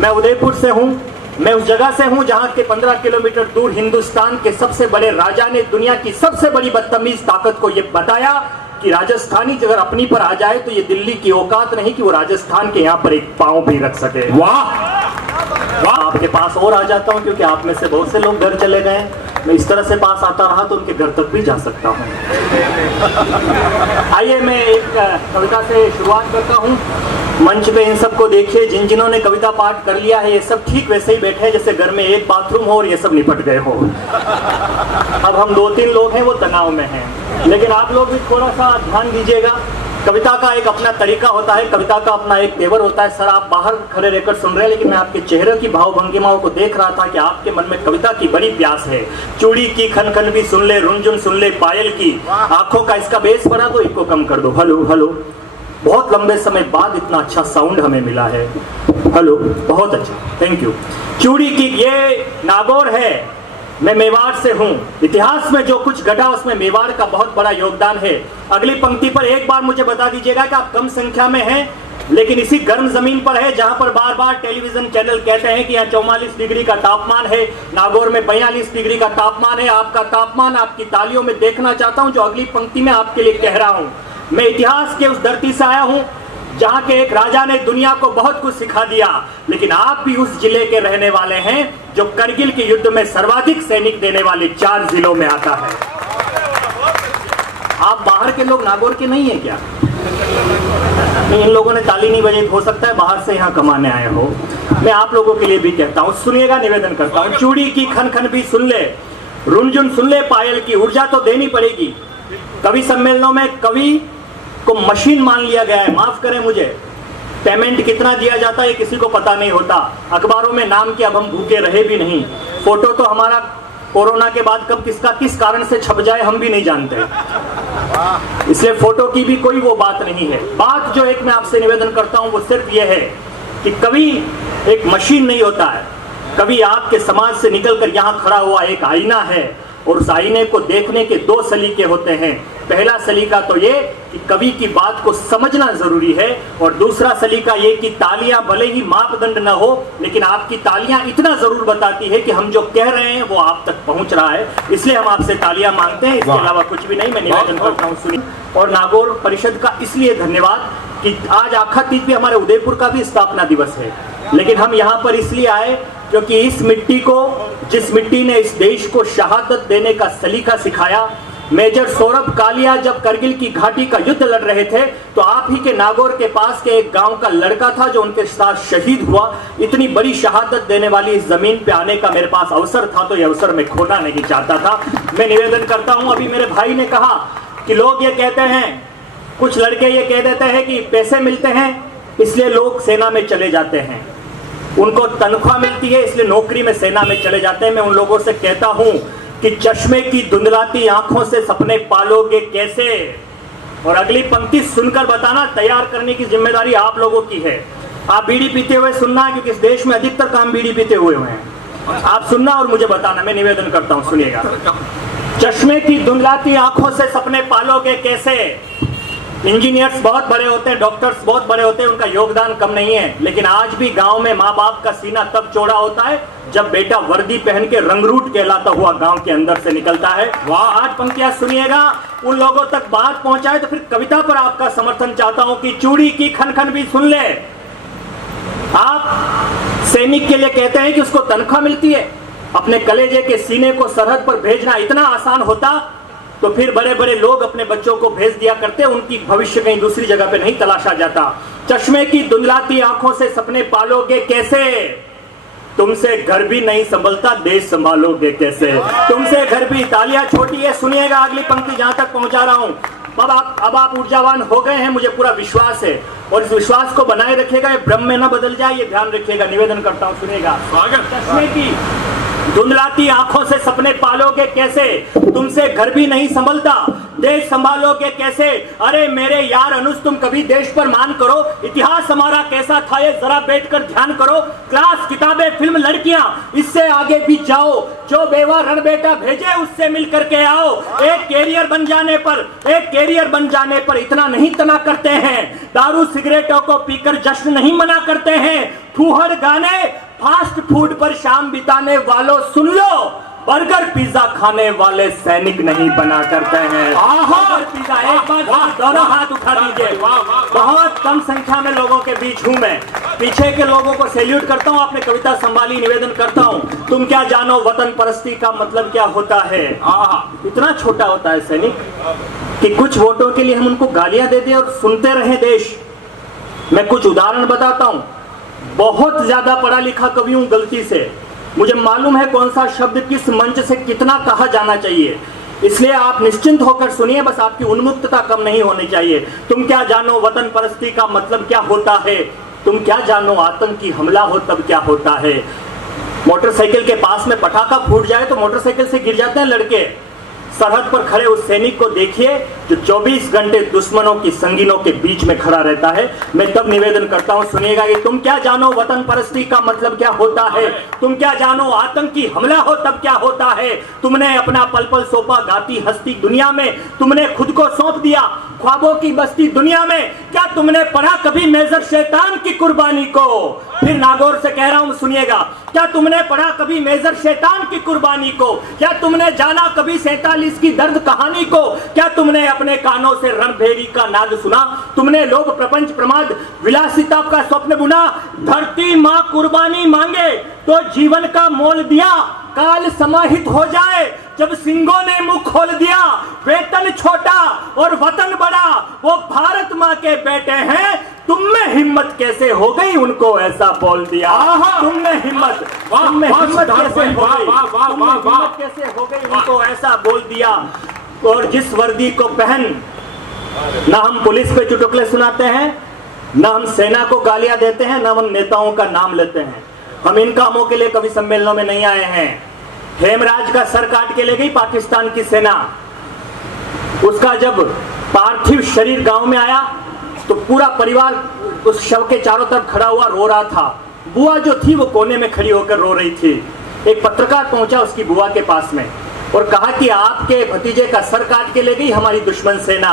मैं उदयपुर से हूँ। मैं उस जगह से हूँ जहाँ के 15 किलोमीटर दूर हिंदुस्तान के सबसे बड़े राजा ने दुनिया की सबसे बड़ी बदतमीज ताकत को ये बताया कि राजस्थानी अगर अपनी पर आ जाए तो ये दिल्ली की औकात नहीं कि वो राजस्थान के यहाँ पर एक पांव भी रख सके। वाह वाह। आपके पास और आ जाता हूँ क्योंकि आप में से बहुत से लोग घर चले गए। मैं इस तरह से पास आता रहा तो उनके घर तक भी जा सकता हूँ। आइए मैं एक कविता से शुरुआत करता हूँ। मंच पे इन सबको देखिए, जिन जिन्होंने कविता पाठ कर लिया है ये सब ठीक वैसे ही बैठे हैं जैसे घर में एक बाथरूम हो और ये सब निपट गए हो। अब हम 2-3 लोग हैं वो तनाव में हैं, लेकिन आप लोग भी थोड़ा सा ध्यान दीजिएगा। कविता का एक अपना तरीका होता है, कविता का अपना एक तेवर होता है। सर आप बाहर खड़े रहकर सुन रहे हैं, लेकिन मैं आपके चेहरे की भाव भंगिमाओं को देख रहा था कि आपके मन में कविता की बड़ी प्यास है। चूड़ी की खन खन भी सुन ले, रुनझुन सुन ले पायल की, आंखों का इसका बेस बढ़ा दो, इसको कम कर दो। हेलो हेलो, बहुत लंबे समय बाद इतना अच्छा साउंड हमें मिला है। हेलो, बहुत अच्छा, थैंक यू। चूड़ी की ये नागौर है, मैं मेवाड़ से हूँ। इतिहास में जो कुछ घटा उसमें मेवाड़ का बहुत बड़ा योगदान है। अगली पंक्ति पर एक बार मुझे बता दीजिएगा कि आप कम संख्या में हैं, लेकिन इसी गर्म जमीन पर है जहां पर बार बार टेलीविजन चैनल कहते हैं कि यहाँ 44 डिग्री का तापमान है, नागौर में 42 डिग्री का तापमान है। आपका तापमान आपकी तालियों में देखना चाहता हूँ जो अगली पंक्ति में आपके लिए कह रहा हूँ। मैं इतिहास के उस धरती से आया हूँ जहाँ के एक राजा ने दुनिया को बहुत कुछ सिखा दिया, लेकिन आप भी उस जिले के रहने वाले हैं जो करगिल के युद्ध में सर्वाधिक सैनिक देने वाले 4 जिलों में आता है। आप बाहर के लोग नागौर के नहीं है क्या? इन लोगों ने ताली नहीं बजाई, हो सकता है बाहर से यहाँ कमाने आए हो। मैं आप लोगों के लिए भी कहता हूँ, सुनिएगा, निवेदन करता हूँ। चूड़ी की खन खन भी सुन ले, रुनझुन सुन ले पायल की, ऊर्जा तो देनी पड़ेगी। कवि सम्मेलनों में कवि को मशीन मान लिया गया है। माफ करें मुझे, पेमेंट कितना दिया जाता है किसी को पता नहीं होता। अखबारों में नाम के अब हम भूखे रहे भी नहीं। फोटो तो हमारा कोरोना के बाद कब किसका किस कारण से छप जाए हम भी नहीं जानते, इसलिए फोटो की भी कोई वो बात नहीं है। बात जो एक मैं आपसे निवेदन करता हूं वो सिर्फ ये है कि कवि एक मशीन नहीं होता है। कवि आपके समाज से निकलकर यहाँ खड़ा हुआ एक आईना है, और उस आईने को देखने के 2 सलीके होते हैं। पहला सलीका तो ये कि कवि की बात को समझना जरूरी है, और दूसरा सलीका ये कि तालियां भले ही मापदंड न हो, लेकिन आपकी तालियां इतना जरूर बताती है कि हम जो कह रहे हैं वो आप तक पहुंच रहा है, इसलिए हम आपसे तालियां मांगते हैं। इसके अलावा कुछ भी नहीं। मैं निवेदन करता हूँ सुनिए। और नागौर परिषद का इसलिए धन्यवाद कि आज आखा तीज भी हमारे उदयपुर का भी स्थापना दिवस है, लेकिन हम यहाँ पर इसलिए आए क्योंकि इस मिट्टी को, जिस मिट्टी ने इस देश को शहादत देने का सलीका सिखाया, मेजर सौरभ कालिया जब करगिल की घाटी का युद्ध लड़ रहे थे तो आप ही के नागौर के पास के एक गांव का लड़का था जो उनके साथ शहीद हुआ। इतनी बड़ी शहादत देने वाली इस जमीन पे आने का मेरे पास अवसर था, तो ये अवसर मैं खोना नहीं चाहता था। मैं निवेदन करता हूं, अभी मेरे भाई ने कहा कि लोग ये कहते हैं, कुछ लड़के ये कह देते हैं कि पैसे मिलते हैं इसलिए लोग सेना में चले जाते हैं, उनको तनख्वाह मिलती है इसलिए नौकरी में सेना में चले जाते हैं। मैं उन लोगों से कहता हूं कि चश्मे की धुंधलाती आंखों से सपने पालोगे कैसे? और अगली पंक्ति सुनकर बताना, तैयार करने की जिम्मेदारी आप लोगों की है। आप बीड़ी पीते हुए सुनना, क्योंकि इस देश में अधिकतर काम बीड़ी पीते हुए हैं। आप सुनना और मुझे बताना। मैं निवेदन करता हूं, सुनिएगा। चश्मे की धुंधलाती आंखों से सपने पालोगे कैसे? इंजीनियर्स बहुत बड़े होते हैं, डॉक्टर्स बहुत बड़े होते हैं, उनका योगदान कम नहीं है, लेकिन आज भी गांव में माँ बाप का सीना तब चौड़ा होता है जब बेटा वर्दी पहन के रंगरूट कहलाता हुआ गांव के अंदर से निकलता है। वाह, 8 पंक्तियां सुनिएगा, उन लोगों तक बात पहुंचाए। तो फिर कविता पर आपका समर्थन चाहता हूं कि चूड़ी की खन खन भी सुन ले। आप सैनिक के लिए कहते हैं कि उसको तनख्वाह मिलती है, अपने कलेजे के सीने को सरहद पर भेजना इतना आसान होता तो फिर बड़े बड़े लोग अपने बच्चों को भेज दिया करते, उनकी भविष्य कहीं दूसरी जगह पे नहीं तलाशा जाता। चश्मे की धुंधलाती आंखों से सपने पालोगे कैसे? तुमसे घर भी नहीं संभलता, देश संभालोगे कैसे? तुमसे घर भी, तालियां छोटी है, सुनिएगा अगली पंक्ति जहां तक पहुंचा रहा हूं। अब आप ऊर्जावान हो गए हैं, मुझे पूरा विश्वास है, और इस विश्वास को बनाए रखिएगा, ये भ्रम में न बदल जाए, ये ध्यान रखिएगा। निवेदन करता हूं, सुनिएगा। चश्मे की धुंधलाती आंखों से सपने पालोगे कैसे? तुमसे घर भी नहीं संभलता, देश संभालोगे कैसे? अरे मेरे यार अनुज, तुम कभी देश पर मान करो, इतिहास हमारा कैसा था ये जरा बैठकर ध्यान करो। क्लास, किताबें, फिल्म, लड़कियां, इससे आगे भी जाओ। जो बेवा रण बेटा भेजे उससे मिल करके आओ। एक कैरियर बन जाने पर इतना नहीं तना करते हैं। दारू सिगरेटों को पीकर जश्न नहीं मना करते हैं। फूहड़ गाने, फास्ट फूड पर शाम बिताने वालों सुन लो, बर्गर पिज्जा खाने वाले सैनिक नहीं बना करते हैं। बर्गर पिज्जा, एक बार दोनों हाथ उठा दीजिए। बहुत कम संख्या में लोगों के बीच हूं मैं, पीछे के लोगों को सैल्यूट करता हूं। आपने कविता संभाली, निवेदन करता हूं, तुम क्या जानो वतन परस्ती का मतलब क्या होता है। इतना छोटा होता है सैनिक कि कुछ वोटों के लिए हम उनको गालियां दे दें और सुनते रहे देश। मैं कुछ उदाहरण बताता हूं। बहुत ज्यादा पढ़ा लिखा कवि हूं गलती से, मुझे मालूम है कौन सा शब्द किस मंच से कितना कहा जाना चाहिए, इसलिए आप निश्चिंत होकर सुनिए, बस आपकी उन्मुक्तता कम नहीं होनी चाहिए। तुम क्या जानो वतन परस्ती का मतलब क्या होता है, तुम क्या जानो आतंकी हमला हो तब क्या होता है। मोटरसाइकिल के पास में पटाखा फूट जाए तो मोटरसाइकिल से गिर जाते हैं लड़के। सरहद पर खड़े उस सैनिक को देखिए जो 24 घंटे दुश्मनों की संगीनों के बीच में खड़ा रहता है। मैं तब निवेदन करता हूं, सुनिएगा कि तुम क्या जानो वतन परस्ती का मतलब क्या होता है, तुम क्या जानो आतंकी हमला हो तब क्या होता है। तुमने अपना पल पल सौंपा गाती हस्ती दुनिया में, तुमने खुद को सौंप दिया ख्वाबों की बस्ती दुनिया में। क्या तुमने पढ़ा कभी मेजर शैतान की कुर्बानी को। फिर नागौर से कह रहा हूं, सुनिएगा, क्या तुमने पढ़ा कभी मेजर शैतान की कुर्बानी को। क्या तुमने जाना कभी 47 की दर्द कहानी को। क्या तुमने अपने कानों से रणभेरी का नाद सुना। तुमने लोभ प्रपंच प्रमाद विलासिता का स्वप्न बुना। धरती मां कुर्बानी मांगे तो जीवन का मोल दिया। काल समाहित हो जाए जब सिंहों ने मुंह खोल दिया। वेतन छोटा और वतन बड़ा, वो भारत माँ के बेटे हैं। तुम में हिम्मत कैसे हो गई उनको ऐसा बोल दिया। तुम में हिम्मत कैसे हो गई उनको ऐसा बोल दिया। और जिस वर्दी को पहन ना हम पुलिस पे चुटकुले सुनाते हैं, ना हम सेना को गालियां देते हैं, ना हम नेताओं का नाम लेते हैं। हम इन कामों के लिए कभी सम्मेलनों में नहीं आए हैं। हेमराज का सर काट के ले गई पाकिस्तान की सेना। उसका जब पार्थिव शरीर गांव में आया तो पूरा परिवार उस शव के चारों तरफ खड़ा हुआ रो रहा था। बुआ जो थी वो कोने में खड़ी होकर रो रही थी। एक पत्रकार पहुंचा उसकी बुआ के पास में और कहा कि आपके भतीजे का सर काट के ले गई हमारी दुश्मन सेना।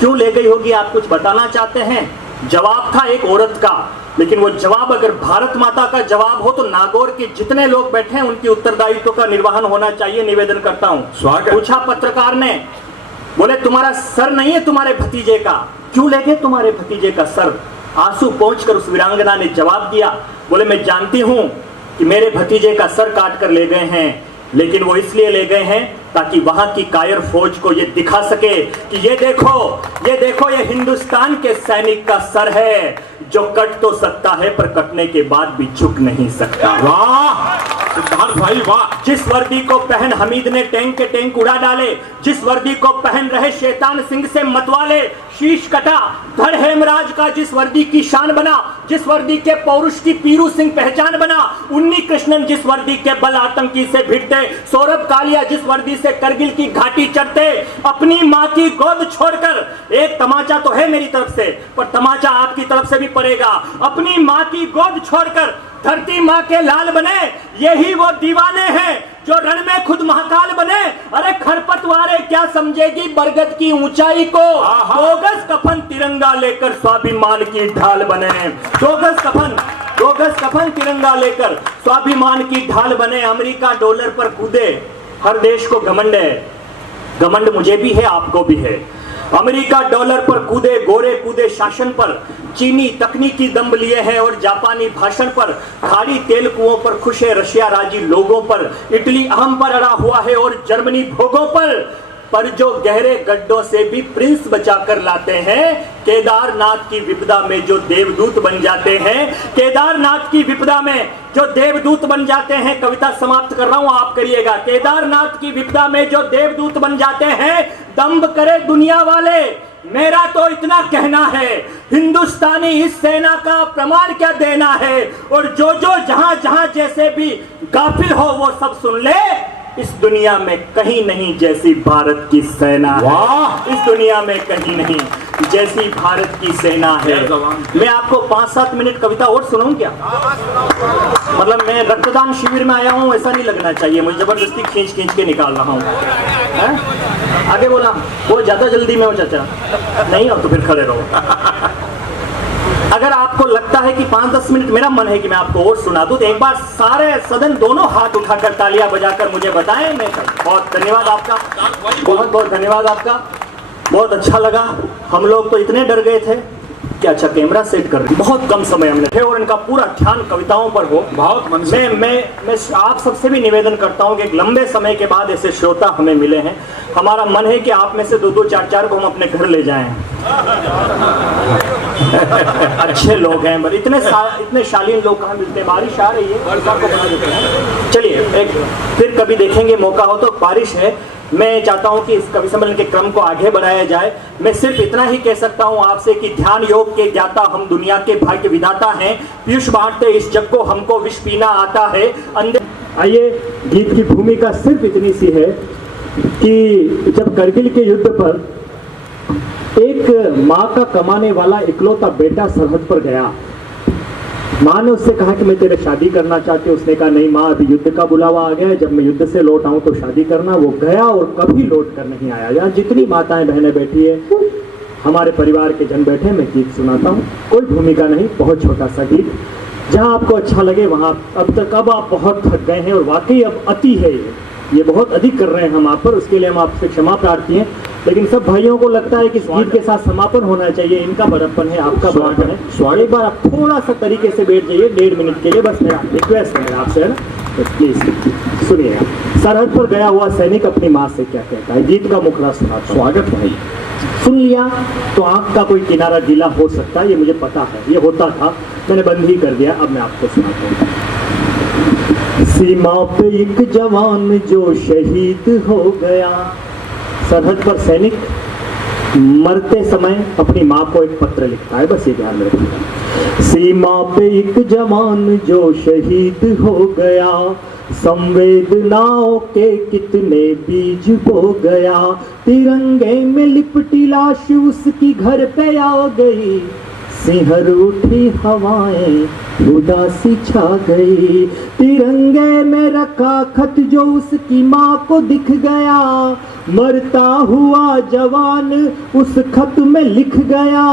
क्यों ले गई होगी, आप कुछ बताना चाहते हैं। जवाब था एक औरत का, लेकिन वो जवाब अगर भारत माता का जवाब हो तो नागौर के जितने लोग बैठे हैं उनकी उत्तरदायित्व का निर्वहन होना चाहिए। निवेदन करता हूं। पूछा पत्रकार ने, बोले तुम्हारा सर नहीं है तुम्हारे भतीजे का, क्यों ले गए तुम्हारे भतीजे का सर। आंसू पहुंचकर उस वीरांगना ने जवाब दिया, बोले मैं जानती हूं कि मेरे भतीजे का सर काट कर ले गए हैं, लेकिन वो इसलिए ले गए हैं ताकि वहां की कायर फौज को ये दिखा सके कि ये देखो ये हिंदुस्तान के सैनिक का सर है जो कट तो सकता है पर कटने के बाद भी झुक नहीं सकता। वाह सिद्धार्थ भाई वाह। जिस वर्दी को पहन हमीद ने टैंक के टैंक उड़ा डाले, जिस वर्दी को पहन रहे शैतान सिंह से मतवाले शीश कटा। धड़ हेमराज का जिस वर्दी की शान बना, जिस वर्दी के पौरुष की पीरू सिंह पहचान बना। उन्नी कृष्णन जिस वर्दी के बल आतंकी से भिड़ते, सौरभ कालिया जिस वर्दी से करगिल की घाटी चढ़ते। अपनी माँ की गोद छोड़कर, एक तमाचा तो है मेरी तरफ से पर तमाचा आपकी तरफ से भी पड़ेगा। अपनी माँ की गोद छोड़कर धरती माँ के लाल बने, यही वो दीवाने हैं जो रण में खुद महाकाल बने। अरे खरपतवारे क्या समझेगी बरगद की ऊंचाई को। दो गज कफन तिरंगा लेकर स्वाभिमान की ढाल बने। दो गज कफन तिरंगा लेकर स्वाभिमान की ढाल बने। अमेरिका डॉलर पर कूदे, हर देश को घमंड है, घमंड मुझे भी है आपको भी है। अमेरिका डॉलर पर कूदे, गोरे कूदे शासन पर। चीनी तकनीकी दम्ब लिए हैं और जापानी भाषण पर। खाड़ी तेल कुओं पर खुश है रशिया राजी लोगों पर। इटली अहम पर अड़ा हुआ है और जर्मनी भोगों पर जो गहरे गड्ढों से भी प्रिंस बचाकर लाते हैं। केदारनाथ की विपदा में जो देवदूत बन जाते हैं, केदारनाथ की विपदा में जो देवदूत बन जाते हैं। कविता समाप्त कर रहा हूं, आप करिएगा। केदारनाथ की विपदा में जो देवदूत बन जाते हैं, दम्भ करे दुनिया वाले। मेरा तो इतना कहना है, हिंदुस्तानी इस सेना का प्रमाण क्या देना है। और जो जहां जहां जैसे भी गाफिल हो वो सब सुन ले, इस दुनिया में कहीं नहीं जैसी भारत की सेना है। इस दुनिया में कहीं नहीं जैसी भारत की सेना है। मैं आपको 5-7 मिनट कविता और सुनाऊं क्या? मतलब मैं रक्तदान शिविर में आया हूं ऐसा नहीं लगना चाहिए, मुझे जबरदस्ती खींच के निकाल रहा हूं। आगे बोला, वो ज्यादा जल्दी में हो चाचा, नहीं हो तो फिर खड़े रहो। अगर आपको लगता है कि 5-10 मिनट मेरा मन है कि मैं आपको और सुना दूं, तो एक बार सारे सदन दोनों हाथ उठाकर तालियां बजाकर मुझे बताएं। मैं बहुत धन्यवाद आपका, बहुत बहुत धन्यवाद आपका, बहुत अच्छा लगा। हम लोग तो इतने डर गए थे कि अच्छा कैमरा सेट कर रहे, बहुत कम समय हमने थे और इनका पूरा ध्यान कविताओं पर हो। बहुत मन से मैं आप सबसे भी निवेदन करता हूं कि एक लंबे समय के बाद ऐसे श्रोता हमें मिले हैं। हमारा मन है कि आप में से 2-2, 4-4 को हम अपने घर ले जाएं। अच्छे लोग हैं, पर इतने शालीन लोग कहाँ मिलते हैं। बारिश आ रही है, चलिए एक फिर कभी देखेंगे, मौका हो तो। बारिश है, मैं चाहता हूं कि इस कवि सम्मेलन के क्रम को आगे बढ़ाया जाए। मैं सिर्फ इतना ही कह सकता हूं आपसे कि ध्यान योग के ज्ञाता हम दुनिया के भाग्य विधाता हैं। पीयूष बांटते इस जग को, हमको विष पीना आता है। आइए, गीत की भूमिका सिर्फ इतनी सी है कि जब करगिल के युद्ध पर एक माँ का कमाने वाला इकलौता बेटा सरहद पर गया, माँ ने उससे कहा कि मैं तेरे शादी करना चाहती हूँ। उसने कहा नहीं माँ, अभी युद्ध का बुलावा आ गया है, जब मैं युद्ध से लौट आऊँ तो शादी करना। वो गया और कभी लौट कर नहीं आया। यहाँ जितनी माताएं बहनें बैठी है, हमारे परिवार के जन बैठे, मैं गीत सुनाता हूँ, कोई भूमिका नहीं, बहुत छोटा सा गीत, जहाँ आपको अच्छा लगे वहाँ। अब आप बहुत थक गए हैं और वाकई अब अति है ये बहुत अधिक कर रहे हैं हम आप पर, उसके लिए हम आपसे क्षमा प्रार्थी हैं। लेकिन सब भाइयों को लगता है कि इस गीत के साथ समापन होना चाहिए। इनका बड़प्पन है, आपका बड़प्पन है। एक बार आप थोड़ा सा तरीके से बैठ जाइए 1.5 मिनट के लिए, बस मेरा रिक्वेस्ट है आपसे, है ना, बस प्लीज सुनिएगा। सरहद पर गया हुआ सैनिक अपनी माँ से क्या कहता है, गीत का मुखड़ा सुना। स्वागत भाई, सुन लिया तो आंख का कोई किनारा गीला हो सकता है, ये मुझे पता है, ये होता था, मैंने बंद ही कर दिया। अब मैं आपको सुनाता हूँ। सीमा पे एक जवान जो शहीद हो गया। सरहद पर सैनिक मरते समय अपनी माँ को एक पत्र लिखता है, बस ये ध्यान में रखिएगा। सीमा पे एक जवान जो शहीद हो गया, संवेदनाओं के कितने बीज बो गया। तिरंगे में लिपटी लाश उसकी घर पे आ गई, सिहर उठी हवाएं उदासी छा गई। तिरंगे में रखा खत जो उसकी माँ को दिख गया, मरता हुआ जवान उस खत में लिख गया।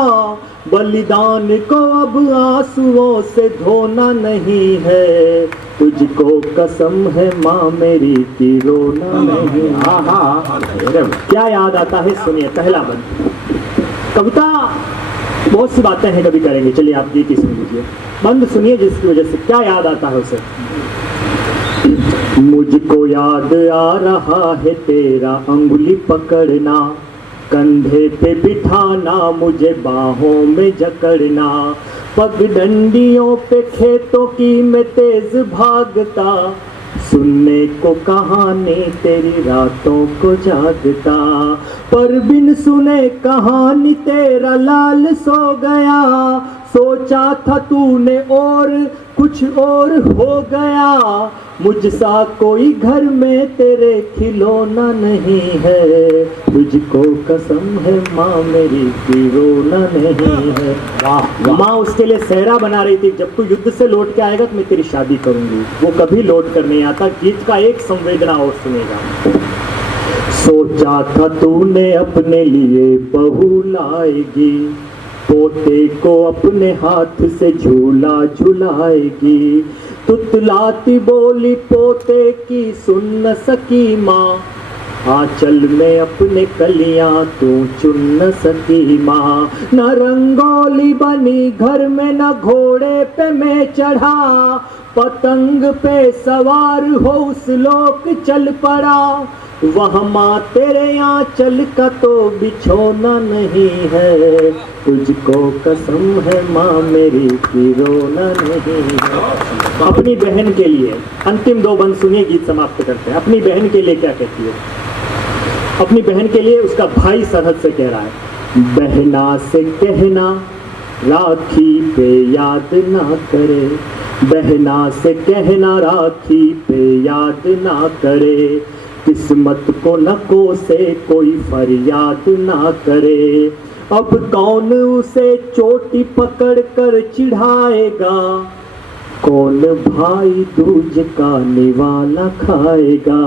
बलिदान को अब आंसुओं से धोना नहीं है, तुझको कसम है माँ मेरी की रोना नहीं। हाँ, क्या याद आता है, सुनिए पहला बंद। कविता बहुत सी बातें हैं, कभी करेंगे, चलिए आप गीत ही सुन लीजिए, बंद सुनिए, जिसकी वजह से क्या याद आता है उसे। मुझको याद आ रहा है तेरा अंगुली पकड़ना, कंधे पे बिठाना, मुझे बाहों में जकड़ना। पगडंडियों पे खेतों की मैं तेज भागता, सुनने को कहानी तेरी रातों को जागता। पर बिन सुने कहानी तेरा लाल सो गया, सोचा था तूने और कुछ और हो गया। मुझसा कोई घर में तेरे खिलौना नहीं है, तुझको कसम है माँ मेरी की रोना नहीं है। वाह, माँ उसके लिए सेहरा बना रही थी, जब तू युद्ध से लौट के आएगा तो मैं तेरी शादी करूंगी। वो कभी लौट कर नहीं आता। गीत का एक संवेदना और सुनेगा। सोचा था तूने अपने लिए बहू लाएगी, पोते को अपने हाथ से झूला झुलाएगी। तुतलाती बोली पोते की सुन न सकी माँ, आंचल में अपने कलियां तू चुन न सकी माँ। न रंगोली बनी घर में, न घोड़े पे मैं चढ़ा, पतंग पे सवार हो उस लोक चल पड़ा। वह माँ तेरे आंचल का तो बिछोना नहीं है, तुझको कसम है माँ मेरी की रोना नहीं है। अपनी बहन के लिए अंतिम 2 बंद सुनिए, गीत समाप्त करते हैं। अपनी बहन के लिए क्या कहती है, अपनी बहन के लिए उसका भाई सरहद से कह रहा है, बहना से कहना राखी पे याद ना करे, बहना से कहना राखी पे याद ना करे। किस्मत को न कोसे कोई फरियाद ना करे, अब कौन उसे चोटी पकड़ कर चिढ़ाएगा, कौन भाई दूज का निवाला खाएगा।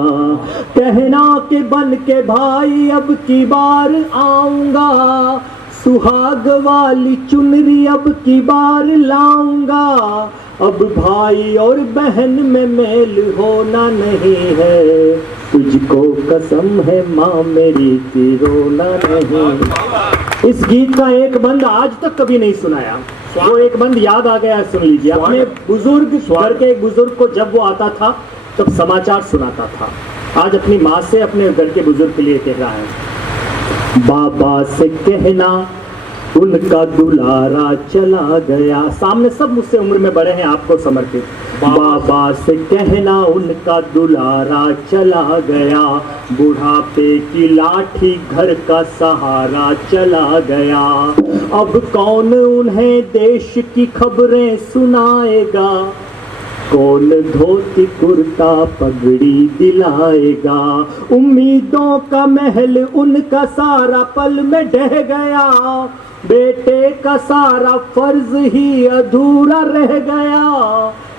कहना के बन के भाई अब की बार आऊंगा, सुहाग वाली चुनरी अब की बार लाऊंगा, अब भाई और बहन में मेल होना नहीं है, तुझको कसम है माँ मेरी कि रोना नहीं। इस गीत का एक बंद आज तक कभी नहीं सुनाया, वो एक बंद याद आ गया, सुन लीजिए। अपने बुजुर्ग घर के एक बुजुर्ग को जब वो आता था तब समाचार सुनाता था, आज अपनी माँ से अपने घर के बुजुर्ग के लिए कह रहा है, बाबा से कहना उनका दुलारा चला गया। सामने सब मुझसे उम्र में बड़े हैं, आपको समर्पित। बाबा से कहना उनका दुलारा चला गया, बुढ़ापे की लाठी घर का सहारा चला गया, अब कौन उन्हें देश की खबरें सुनाएगा, कौन धोती कुर्ता पगड़ी दिलाएगा, उम्मीदों का महल उनका सारा पल में ढह गया, बेटे का सारा फर्ज ही अधूरा रह गया,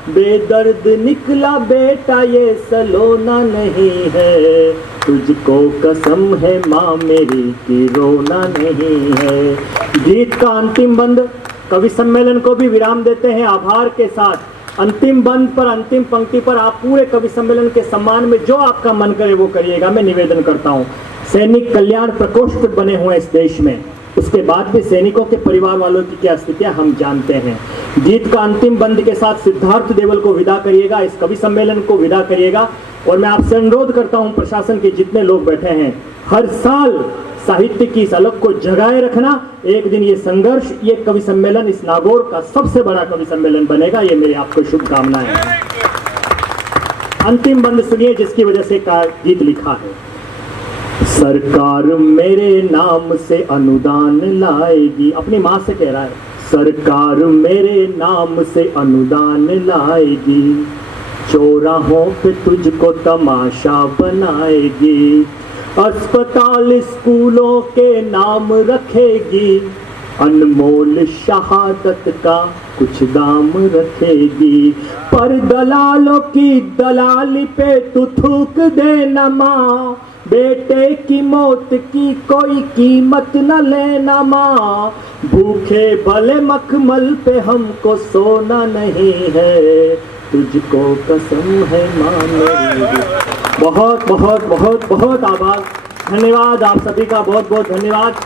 बेदर्द निकला बेटा ये सलोना नहीं है, तुझको कसम है माँ मेरी कि रोना नहीं है। गीत का अंतिम बंद कवि सम्मेलन को भी विराम देते हैं आभार के साथ। अंतिम बंद पर, अंतिम पंक्ति पर आप पूरे कवि सम्मेलन के सम्मान में जो आपका मन करे वो करिएगा। मैं निवेदन करता हूँ, सैनिक कल्याण प्रकोष्ठ बने हुए इस देश में, उसके बाद भी सैनिकों के परिवार वालों की क्या स्थितियां हम जानते हैं। गीत का अंतिम बंद के साथ सिद्धार्थ देवल को विदा करिएगा, इस कवि सम्मेलन को विदा करिएगा। और मैं आपसे अनुरोध करता हूं, प्रशासन के जितने लोग बैठे हैं, हर साल साहित्य की इस अलग को जगाए रखना। एक दिन ये संघर्ष, ये कवि सम्मेलन इस नागौर का सबसे बड़ा कवि सम्मेलन बनेगा, ये मेरी आपको शुभकामनाएं हैं। अंतिम बंद सुनिए जिसकी वजह से का गीत लिखा है। सरकार मेरे नाम से अनुदान लाएगी, अपनी माँ से कह रहा है, सरकार मेरे नाम से अनुदान लाएगी, चौराहों पे तुझको तमाशा बनाएगी, अस्पताल स्कूलों के नाम रखेगी, अनमोल शहादत का कुछ दाम रखेगी, पर दलालों की दलाली पे तू थूक देना माँ, बेटे की मौत की कोई कीमत न लेना माँ, भूखे भले मखमल पे हमको सोना नहीं है, तुझको कसम है माँ मेरी। बहुत बहुत बहुत बहुत आभार, धन्यवाद आप सभी का, बहुत बहुत धन्यवाद।